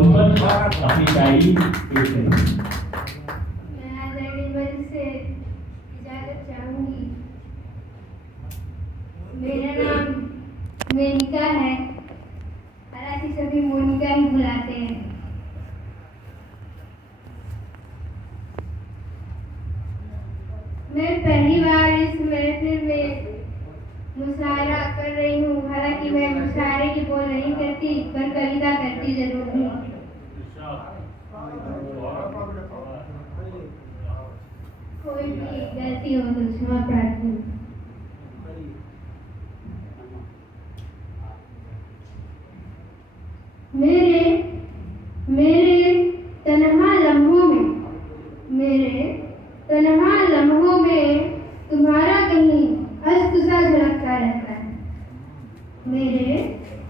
Phone पर अपनी शायरी पेश करें। मैं आज एडिबल से इजाजत चाहूंगी। मेरा नाम मेनिका है, हालांकि सभी मोनिका ही बुलाते हैं। मैं पहली बार इस महफिल में मुशायरा कर रही हूँ। हालांकि मैं मुशायरे की बोल नहीं करती, पर कविता करती जरूर हूँ। कोई भी गलती हो तो क्षमा प्रार्थी। मेरे तन्हा लम्हों में तुम्हारा कहीं अश्क सा झलकता रहता है। मेरे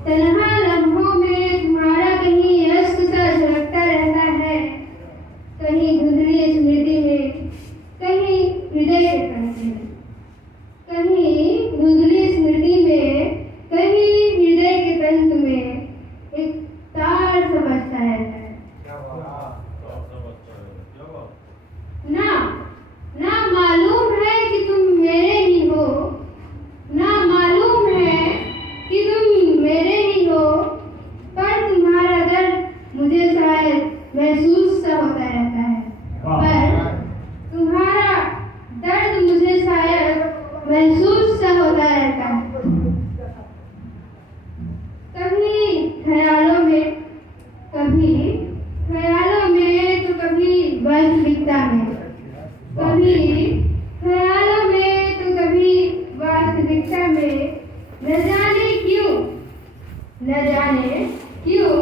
तन्हा लम्हों में तुम्हारा कहीं अश्क सा झलकता रहता है। कहीं धुंधली स्मृति में, कहीं हृदय के कंठ में। कहीं धुंधली स्मृति में, कहीं हृदय के तंत में एक तार सा बजता रहता है। ना मालूम है कि तुम मेरे ही हो, ना मालूम है कि तुम मेरे ही हो, पर तुम्हारा दर्द मुझे शायद महसूस सा होता रहता है। पर तुम्हारा दर्द मुझे शायद महसूस सा होता रहता है। कभी ख्यालों में तो कभी वास्तविकता में। कभी ख्यालों में तो कभी वास्तविकता में। न जाने क्यों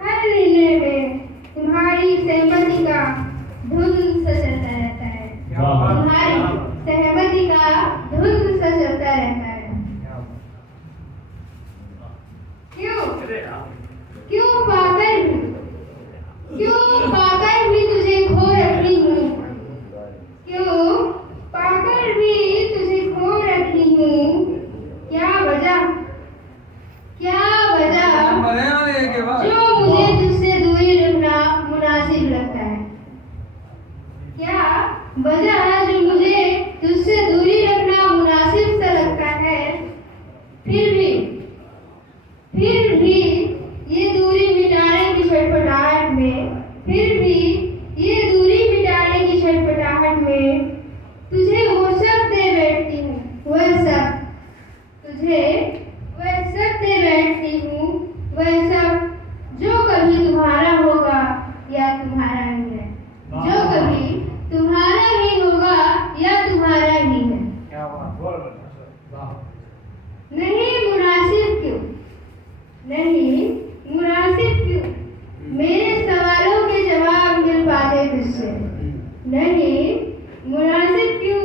हर निर्णय में तुम्हारी सहमति का धुन सा चलता रहता है। तुम्हारी सहमति का धुन सा चलता रहता है। क्यों पाकर भी तुझे खो रखी हूँ। क्यों पाकर भी तुझे खो रखी हूँ। क्या वजह जो मुझे तुझसे दूरी रखना मुनासिब लगता है। क्या वजह जो मुझे तुझसे दूरी रखना मुनासिब सा लगता है। फिर भी ये दूरी मिटाने की छटपटाहट में, फिर भी ये दूरी मिटाने की छटपटाहट में तुझे वो सब दे बैठती हूँ। तुझे वह सब दे बैठती हूँ, वह सब जो कभी तुम्हारा होगा या तुम्हारा ही है। जो कभी तुम्हारा ही होगा या तुम्हारा ही है। नहीं मुनासिब क्यों मेरे सवालों के जवाब मिल पाते तुझसे। नहीं मुनासिब क्यों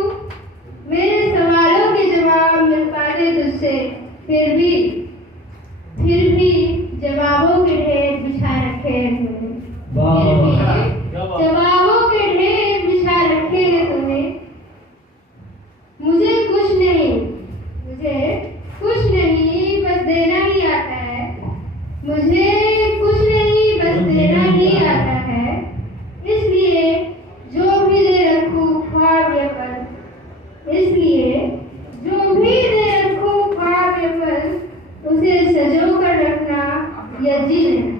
मेरे सवालों के जवाब मिल पाते तुझसे। फिर भी जवाबों के ढेर बिछा रखे हैं तूने। जवाबों के ढेर बिछा रखे हैं तूने। मुझे कुछ नहीं बस देना ही आता है। मुझे कुछ नहीं बस देना ही आता है। इसलिए जो भी दे रखूं ख्वाब या पल, इसलिए जो भी दे रखूं ख्वाब या पल, उसे सजो कर रखना या जी लेना।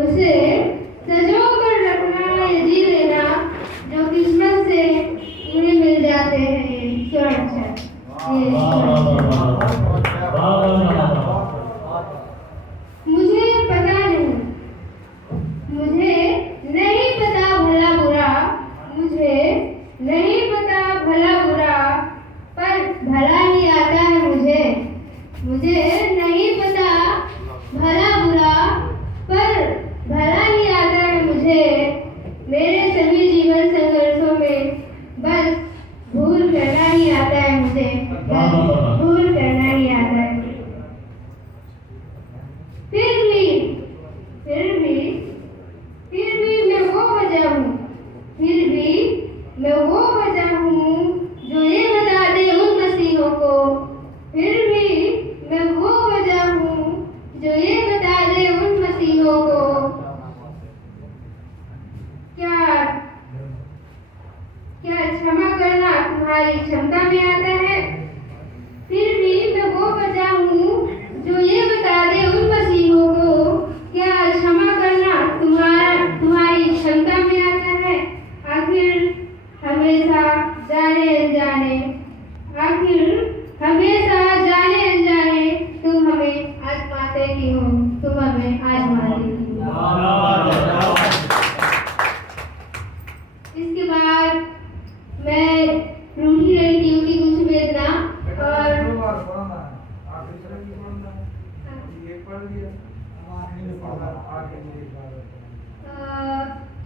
उसे सजो कर रखना या जी लेना। जो किस्मत से उन्हें मिल जाते हैं स्वर्ग। मुझे नहीं पता भला बुरा। मुझे नहीं पता भला बुरा, पर भला ही आता है मुझे। मुझे नहीं पता भला बुरा, पर भला ही आता है मुझे। मेरे सभी जीवन संघर्षों में बस भूल करना ही आता है मुझे। बस भूल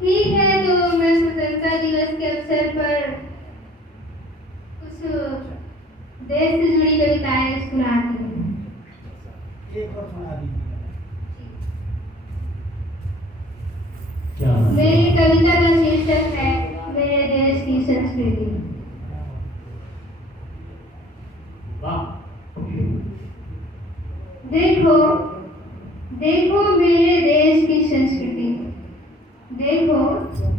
ठीक है, तो मैं स्वतंत्रता दिवस के अवसर पर कुछ देश से जुड़ी कविताएं सुनाती हूँ। एक और सुना दीजिए। क्या मेरी कविता का शीर्षक है मेरे देश की संस्कृति। वाह देखो देखो मेरे देश की संस्कृति, देखो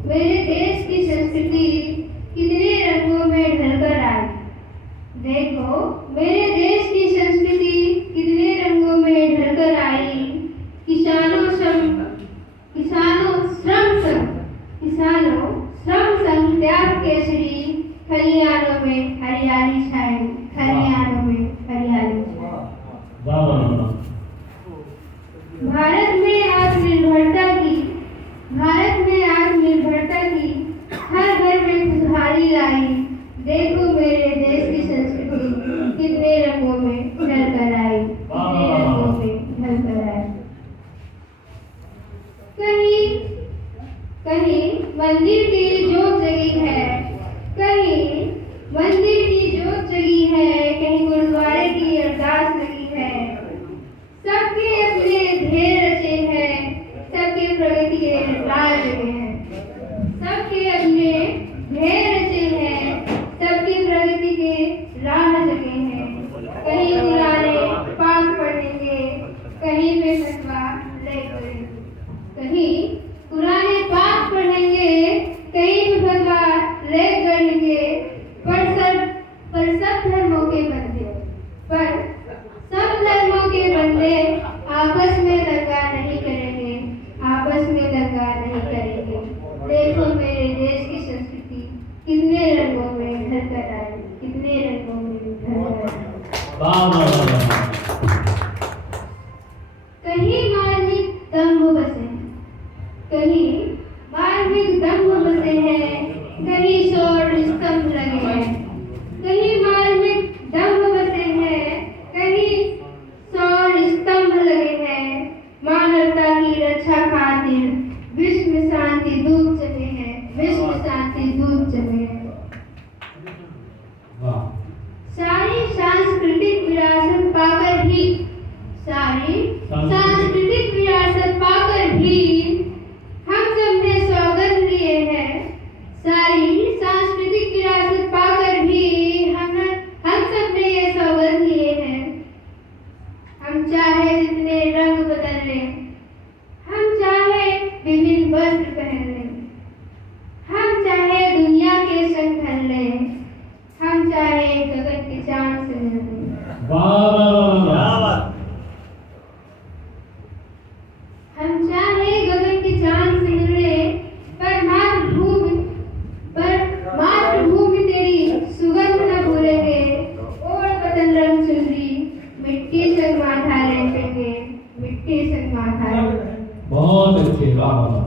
मेरे देश की संस्कृति कितने रंगों में ढलकर आई। देखो मेरे देश की संस्कृति कितने रंगों में ढलकर आई। किसानों श्रम संग त्याग केसरी, खलियानों में हरियाली छाई, खलियानों में हरियाली छाई। वाह वाह वाह भारत में आत्मनिर्भरता की हर घर में खुशहाली लाई। देखो मेरे देश की संस्कृति कितने रंगों में ढलकर आई, कितने रंगों में ढलकर आई। कहीं मंदिर की जोत जगी है, कहीं मंदिर की जोत जगी है, कहीं गुरुद्वारे की अरदास लगी है। सबके अपने ध्येय रचे हैं, सबके प्रगति के राह जगे हैं। सबके अपने ध्येय रचे हैं, सबके प्रगति के राह जगे हैं। कहीं कुराने पाक पढ़ेंगे, कहीं पे फतवा ले करेंगे। कहीं कुराने पाक पढ़ेंगे, कहीं पे फतवा ले करेंगे। पर सब धर्मों के बंदे आपस में दंगा नहीं करेंगे, आपस में दंगा नहीं करेंगे। देखो मेरे देश की संस्कृति कितने रंगों में ढलकर आई, कितने रंगों में ढलकर आई। वाह वाह वाह कहीं मार्मिक दंभ बसे हैं, कहीं मार्मिक दंभ बसे हैं, कहीं स्वर्ण स्तंभ लगे हैं। कहीं मार्मिक दंभ बसे हैं, कहीं स्वर्ण स्तंभ लगे हैं। मानवता की रक्षा खातिर विश्व में शांति दूत जमे हैं, विश्व में शांति दूत जमे हैं। वाह सारी सांस्कृतिक विरासत पाकर भी, सारी सांस्कृतिक विरासत पाकर भी हम सब ने सौगंध लिए हैं। सारी सांस्कृतिक विरासत पाकर भी हम सब ने ये सौगंध लिए हैं। हम चाहे जितने रंग बदल लें, हम चाहे विभिन्न वस्त्र पहन लें, हम चाहे दुनिया के संग ढल लें, हम चाहे गगन के चांद से मिल लें। वाह हम चाहे गगन के चांद से मिले, पर मातृभूमि तेरी सुगंध न भूलेंगे। ओढ़ वतन रंग चुनरी, मिट्टी संग माथा लेपेंगे, मिट्टी संग माथा लेपेंगे। बहुत अच्छे वाह वाह